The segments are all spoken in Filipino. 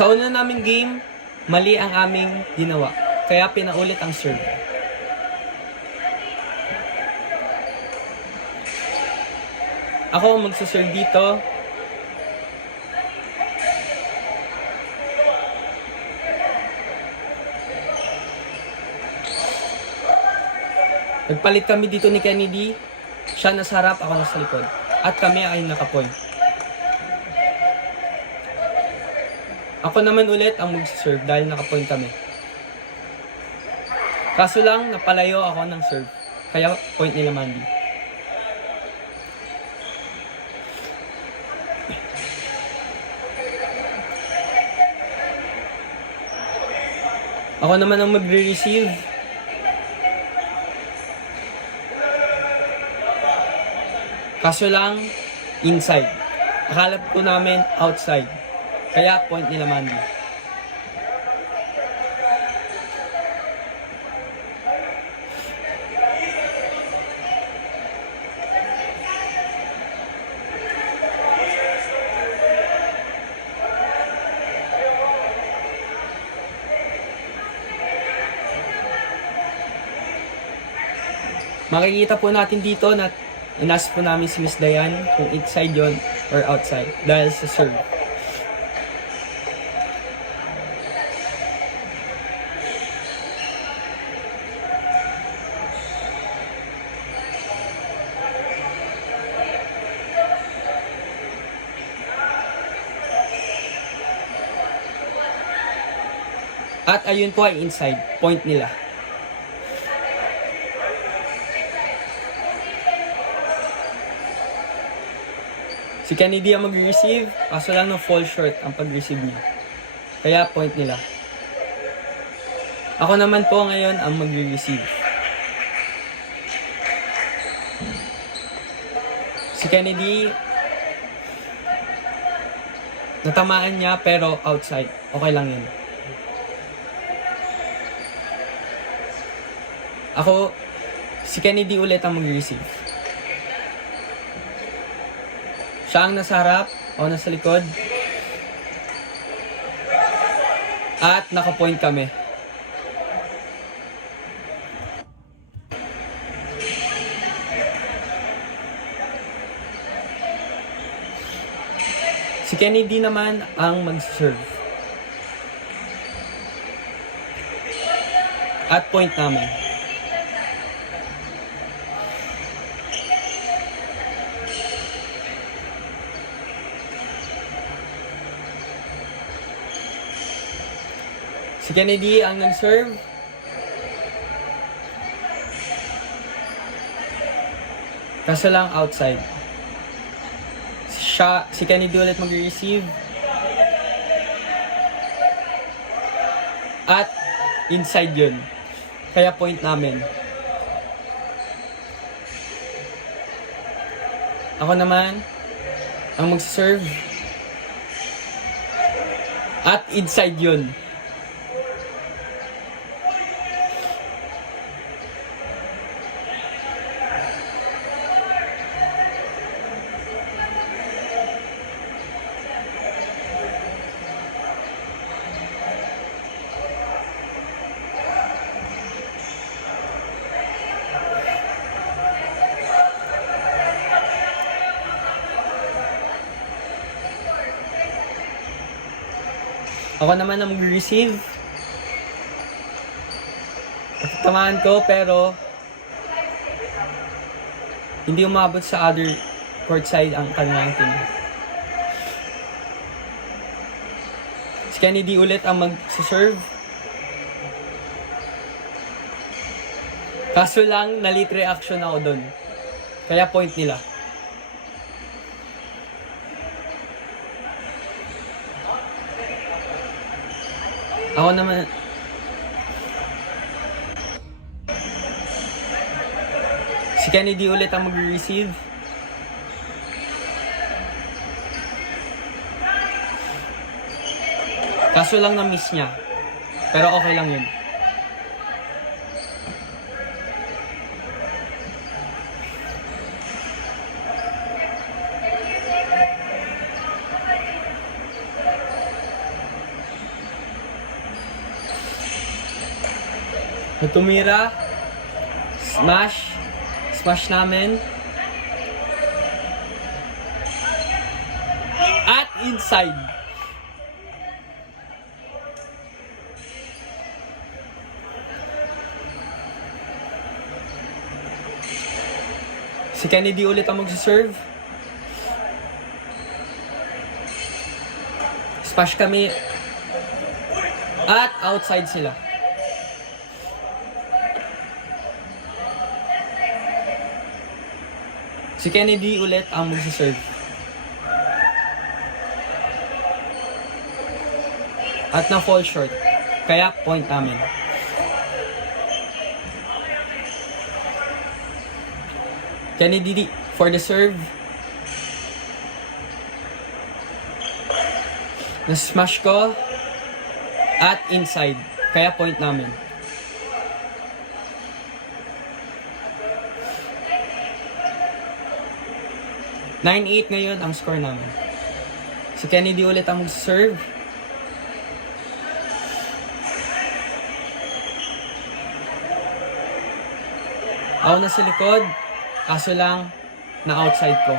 Sa una naming game, mali ang aming ginawa. Kaya pinaulit ang serve. Ako ang magsaserve dito. Nagpalit kami dito ni Kennedy. Siya nasa harap, ako nasa likod. At kami ay nakapoint. Ako naman ulit ang mag-serve dahil nakapoint kami. Kaso lang, napalayo ako ng serve. Kaya point nila Mandy. Ako naman ang magre-receive. Kaso lang, inside. Akala po namin outside. Kaya point nila Mandy. Makikita po natin dito na inas po namin si Miss Dayan kung inside yon or outside dahil sa serve. At ayun po ay inside, point nila. Si Kennedy ang mag-receive, kaso lang ng fall short ang pag-receive niya. Kaya point nila. Ako naman po ngayon ang mag-receive. Si Kennedy, natamaan niya pero outside. Okay lang yun. Ako, si Kennedy ulit ang mag-receive. Siya ang nasa harap, ako nasa likod. At naka-point kami. Si Kennedy naman ang mag-serve. At point namin. Si Kennedy ang nag-serve. Kaso lang outside. Si Kennedy ulit mag-receive. At inside yun. Kaya point namin. Ako naman ang mag-serve. At inside yun. Ako naman ang mag-receive. Tamaan ko pero hindi umabot sa other court side ang kanilang team. Si Kennedy ulit ang mag-serve. Kaso lang, na-late reaction ako doon. Kaya point nila. Ako naman, si Kennedy ulit ang mag-receive. Kaso lang na-miss niya. Pero okay lang yun. tumira, smash namin, at inside. Si Kennedy ulit ang magsaserve. Smash kami. At outside sila. Si Kennedy ulit ang magsaserve. At na-fall short. Kaya point namin. Kennedy for the serve. Na-smash ko. At inside. Kaya point namin. (9-8) ngayon ang score namin. Si Kennedy ulit ang mag-serve. Ako na sa likod. Kaso lang, na-outside ko.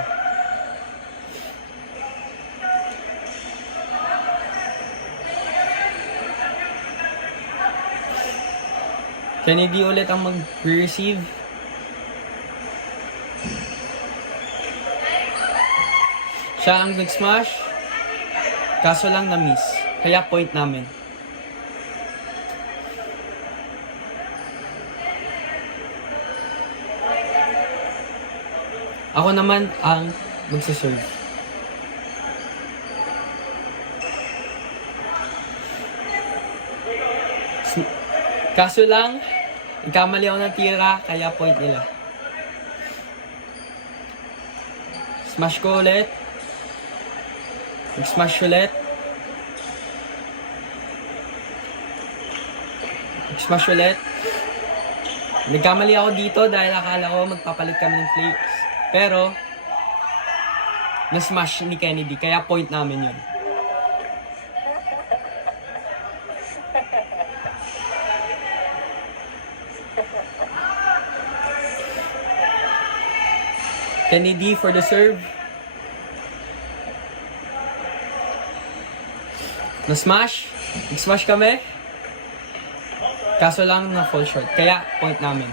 Kennedy ulit ang mag-receive. Siya ang nag-smash. Kaso lang na-miss. Kaya point namin. Ako naman ang magsaserve. Kaso lang, nagkamali ako ng tira, kaya point nila. Smash ko ulit. Nag-smash ulit. Nag-smash ulit. Nagkamali ako dito dahil akala ko magpapalit kami ng plates. Pero, na-smash ni Kennedy, kaya point namin yun. Kennedy for the serve. Na-smash. Nag-smash kami. Kaso lang na-fall short, kaya point namin.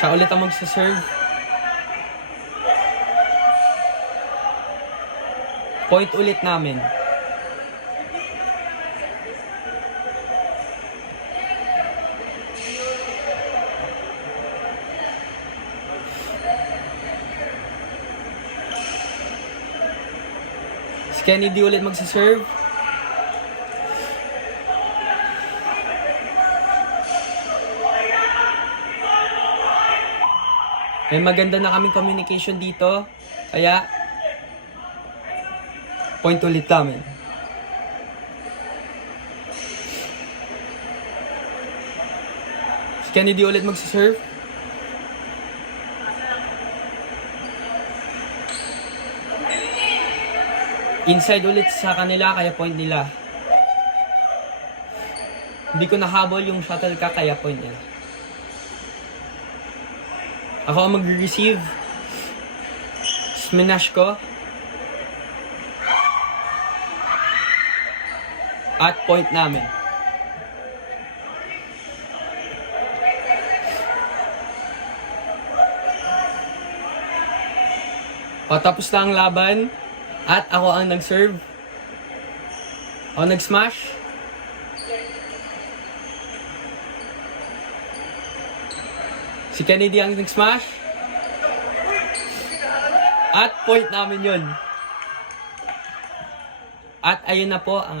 Siya ulit ang magsaserve. Point ulit namin. Si Kennedy ulit magsaserve. May maganda na kaming communication dito. Kaya, point ulit namin. Si Kennedy ulit magsaserve. Inside ulit sa kanila, kaya point nila. Hindi ko nahabol yung shuttlecock, kaya point nila. Ako ang mag-receive. Smash ko. At point namin. Patapos na ang laban. At ako ang nag-serve. Ako nag-smash. Si Kennedy ang nag-smash. At point namin yun. At ayun na po ang